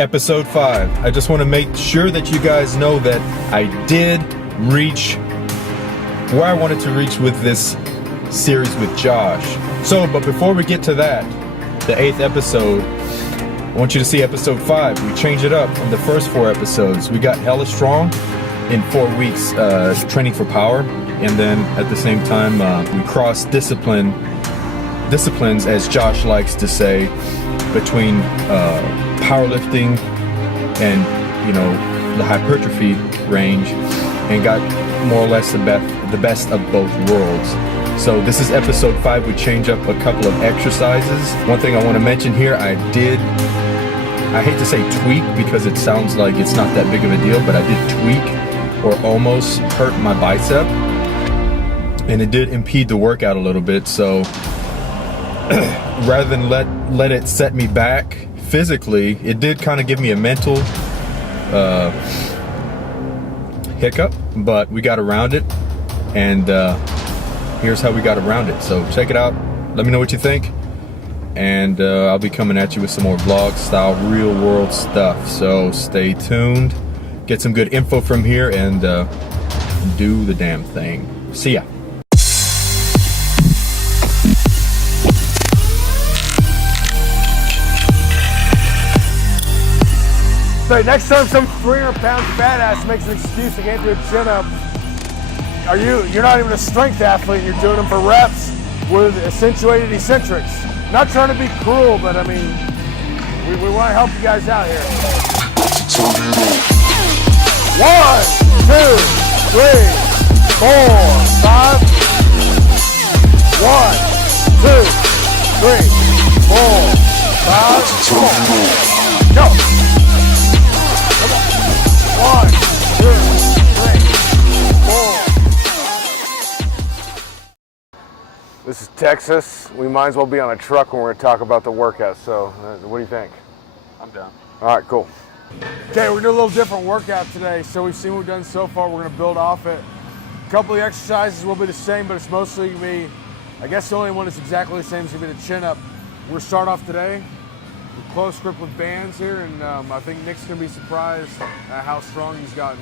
episode 5. I just want to make sure that you guys know that I did reach where I wanted to reach with this series with Josh. But before we get to that, the 8th episode, I want you to see episode 5. We changed it up from the first 4 episodes. We got hella strong in 4 weeks training for power, and then at the same time we cross disciplines, as Josh likes to say, between powerlifting and the hypertrophy range, and got more or less the best of both worlds. So this is episode 5. We change up a couple of exercises. One thing I want to mention here, I hate to say tweak because it sounds like it's not that big of a deal, but I did tweak or almost hurt my bicep, and it did impede the workout a little bit. So rather than let it set me back physically, it did kind of give me a mental hiccup, but we got around it, and here's how we got around it. So check it out, let me know what you think, and I'll be coming at you with some more vlog style real world stuff, so stay tuned, get some good info from here, and do the damn thing. See ya. So next time some 300-pound badass makes an excuse to get into a chin-up, you're not even a strength athlete, you're doing them for reps with accentuated eccentrics. Not trying to be cruel, but I mean, we want to help you guys out here. 1, 2, 3, 4, 5. 1, 2, 3, 4, 5. Go. 1, 2, 3, 4. This is Texas. We might as well be on a truck when we're going to talk about the workout. So, what do you think? I'm down. All right, cool. Okay, we're going to do a little different workout today. So we've seen what we've done so far. We're going to build off it. A couple of the exercises will be the same, but it's mostly going to be, I guess the only one that's exactly the same is going to be the chin-up. We're going to start off today with close grip with bands here, and I think Nick's going to be surprised at how strong he's gotten.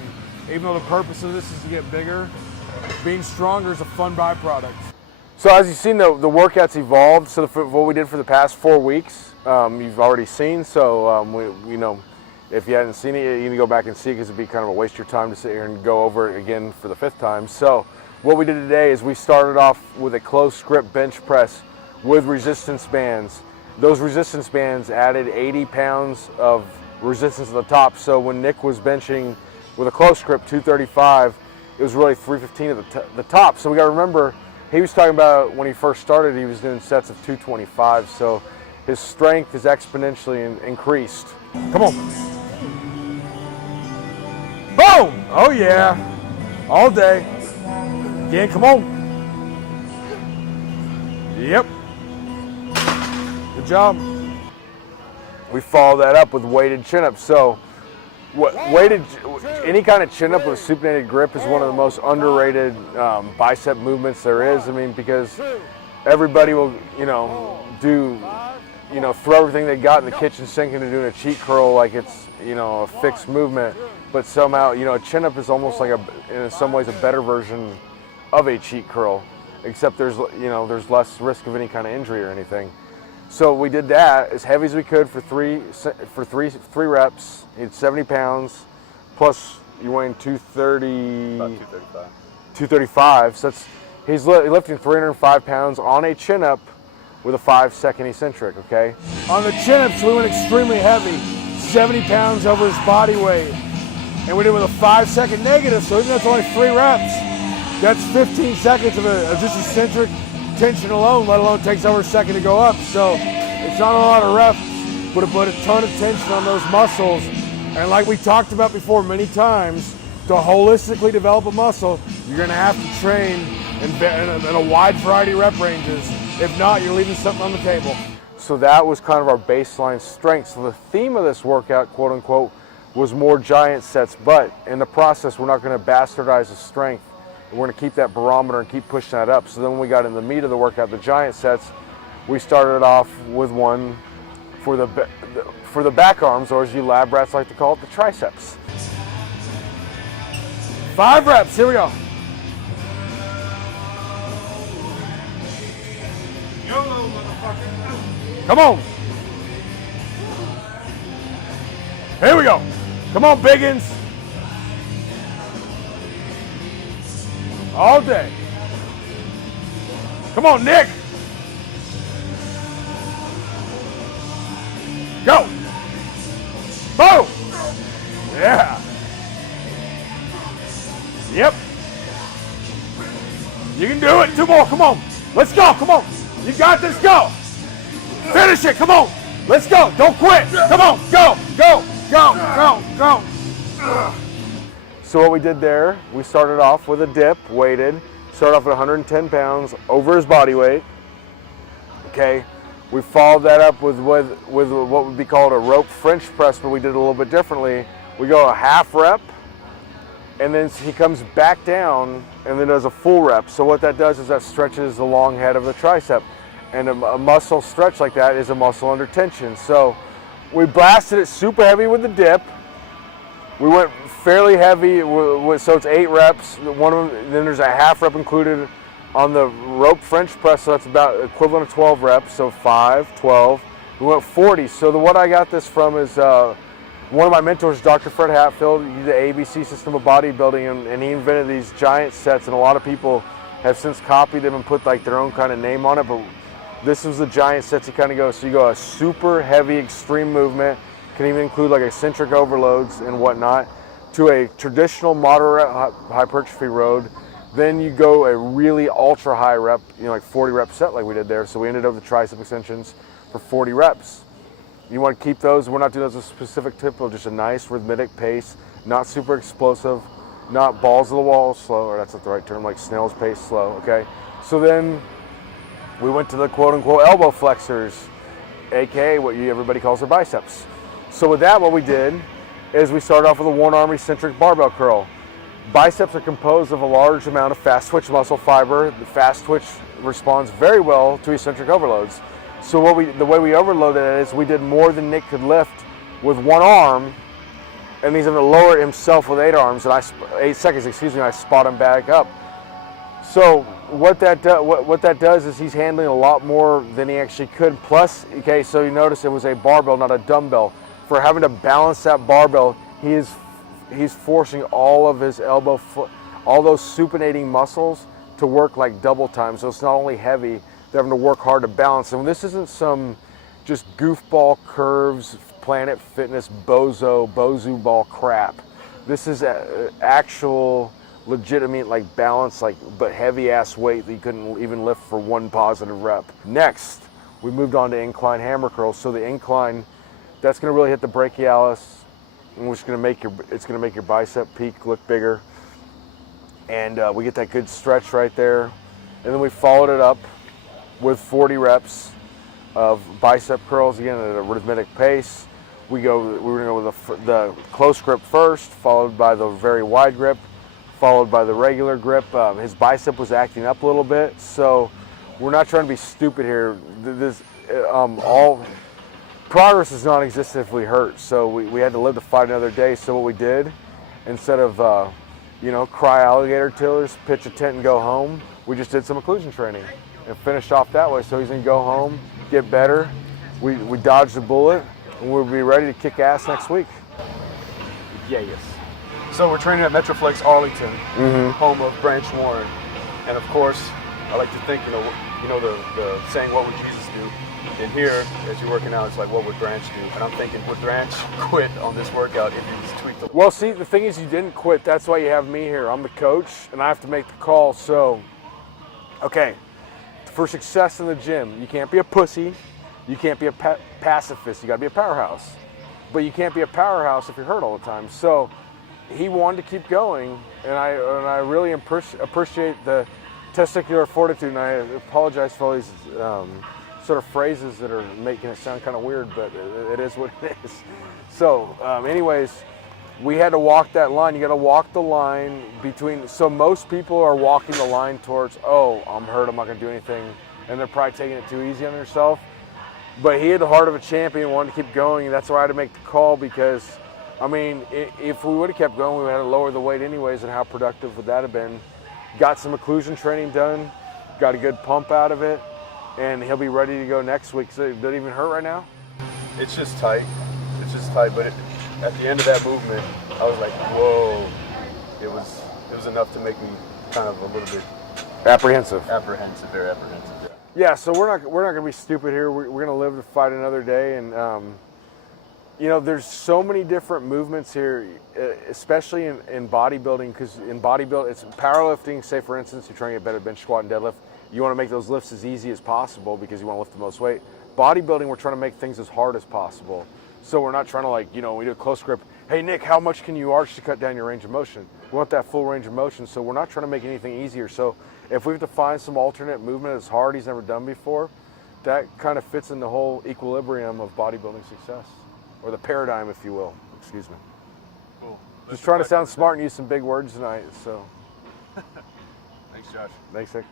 Even though the purpose of this is to get bigger, being stronger is a fun byproduct. So as you've seen, the workout's evolved. So what we did for the past 4 weeks, you've already seen. So if you hadn't seen it, you need to go back and see it, because it'd be kind of a waste of your time to sit here and go over it again for the 5th time. So what we did today is we started off with a close grip bench press with resistance bands. Those resistance bands added 80 pounds of resistance at the top. So when Nick was benching with a close grip 235, it was really 315 at the top. So we got to remember, he was talking about when he first started, he was doing sets of 225. So his strength is exponentially increased. Come on. Boom! Oh yeah. All day. Again, come on. Yep. Good job. We follow that up with weighted chin-ups. So any kind of chin-up with a supinated grip is one of the most underrated bicep movements there is. I mean, because everybody will, throw everything they got in the kitchen sink into doing a cheat curl like it's, a fixed movement. But somehow, a chin-up is almost like in some ways a better version of a cheat curl, except there's less risk of any kind of injury or anything. So we did that as heavy as we could for three reps. It's 70 pounds, plus you're weighing 230. About 235. 235. So he's lifting 305 pounds on a chin-up with a 5-second eccentric. Okay. On the chin-ups, we went extremely heavy, 70 pounds over his body weight, and we did it with a 5-second negative. So even though it's only 3 reps, that's 15 seconds of just eccentric tension alone, let alone takes over a second to go up. So it's not a lot of reps, but it put a ton of tension on those muscles. And like we talked about before many times, to holistically develop a muscle, you're going to have to train in a wide variety of rep ranges. If not, you're leaving something on the table. So that was kind of our baseline strength. So the theme of this workout, quote unquote, was more giant sets, but in the process, we're not going to bastardize the strength. We're going to keep that barometer and keep pushing that up. So then when we got in the meat of the workout, the giant sets, we started off with one for for the back arms, or as you lab rats like to call it, the triceps. 5 reps, here we go. YOLO, motherfucker. Come on. Here we go. Come on, biggins. All day. Come on, Nick. Go. Boom. Yeah. Yep. You can do it. 2 more. Come on. Let's go. Come on. You got this. Go. Finish it. Come on. Let's go. Don't quit. Come on. Go. Go. Go. Go. Go. So what we did there, we started off with a dip, weighted. Started off at 110 pounds over his body weight. Okay. We followed that up with what would be called a rope French press, but we did it a little bit differently. We go a half rep, and then he comes back down and then does a full rep. So what that does is that stretches the long head of the tricep. And a muscle stretch like that is a muscle under tension. So we blasted it super heavy with the dip. We went fairly heavy, so it's 8 reps. Then there's a half rep included on the rope French press, so that's about equivalent of 12 reps, so 5, 12. We went 40. So what I got this from is one of my mentors, Dr. Fred Hatfield. He's the ABC system of bodybuilding, and he invented these giant sets, and a lot of people have since copied them and put like their own kind of name on it, but this was the giant sets he kind of goes. So you go a super heavy extreme movement, can even include like eccentric overloads and whatnot, to a traditional moderate hypertrophy road. Then you go a really ultra high rep, like 40 rep set like we did there. So we ended up with the tricep extensions for 40 reps. You want to keep those. We're not doing those with a specific tempo, just a nice rhythmic pace, not super explosive, not balls to the wall slow, or that's not the right term, like snail's pace slow, okay? So then we went to the quote unquote elbow flexors, AKA what everybody calls their biceps. So with that, what we did is we started off with a 1-arm eccentric barbell curl. Biceps are composed of a large amount of fast twitch muscle fiber. The fast twitch responds very well to eccentric overloads. So the way we overloaded it is we did more than Nick could lift with 1 arm, and he's going to lower it himself with 8 arms, and 8 seconds, and I spot him back up. So what that does is he's handling a lot more than he actually could. Plus, okay, so you notice it was a barbell, not a dumbbell. For having to balance that barbell, he's forcing all of his elbow, all those supinating muscles to work like double time. So it's not only heavy, they're having to work hard to balance. And this isn't some just goofball curves, Planet Fitness bozu ball crap. This is actual legitimate like balance, but heavy ass weight that you couldn't even lift for 1 positive rep. Next, we moved on to incline hammer curls. So the incline, that's going to really hit the brachialis, which is going to make your bicep peak look bigger, and we get that good stretch right there. And then we followed it up with 40 reps of bicep curls, again at a rhythmic pace. We were going to go with the close grip first, followed by the very wide grip, followed by the regular grip. His bicep was acting up a little bit, so we're not trying to be stupid here. All progress is non-existent if we hurt, so we had to live to fight another day. So what we did, instead of cry alligator killers, pitch a tent and go home, we just did some occlusion training and finished off that way. So he's gonna go home, get better. We dodged the bullet, and we'll be ready to kick ass next week. Yes. So we're training at Metroflex Arlington, home of Branch Warren, and of course, I like to think, the saying, "What would Jesus do?" And here, as you're working out, it's like, what would Branch do? And I'm thinking, would Branch quit on this workout if he was tweaked a little? Well, see, the thing is, you didn't quit. That's why you have me here. I'm the coach, and I have to make the call. So, okay, for success in the gym, you can't be a pussy. You can't be a pacifist. You got to be a powerhouse. But you can't be a powerhouse if you're hurt all the time. So he wanted to keep going, and I really appreciate the testicular fortitude, and I apologize for all these sort of phrases that are making it sound kind of weird, but it is what it is. So anyways, we had to walk that line. You got to walk the line between, so most people are walking the line towards, oh, I'm hurt, I'm not going to do anything, and they're probably taking it too easy on themselves. But he had the heart of a champion, wanted to keep going, and that's why I had to make the call because, I mean, if we would have kept going, we would have had to lower the weight anyways, and how productive would that have been? Got some occlusion training done, got a good pump out of it, and he'll be ready to go next week. So it doesn't even hurt right now? It's just tight. It's just tight, but at the end of that movement, I was like, whoa. It was enough to make me kind of a little bit Apprehensive. very apprehensive. Yeah, so we're not going to be stupid here. We're going to live to fight another day, and you know, there's so many different movements here, especially in bodybuilding, because in bodybuilding, it's powerlifting. Say, for instance, you're trying to get better bench squat and deadlift. You want to make those lifts as easy as possible because you want to lift the most weight. Bodybuilding, we're trying to make things as hard as possible. So we're not trying to, like, you know, we do a close grip. Hey, Nick, how much can you arch to cut down your range of motion? We want that full range of motion, so we're not trying to make anything easier. So if we have to find some alternate movement as hard he's never done before, that kind of fits in the whole equilibrium of bodybuilding success, or the paradigm, if you will. Excuse me. Cool. Just trying to sound smart and use some big words tonight. So Thanks, Josh. thanks, Nick.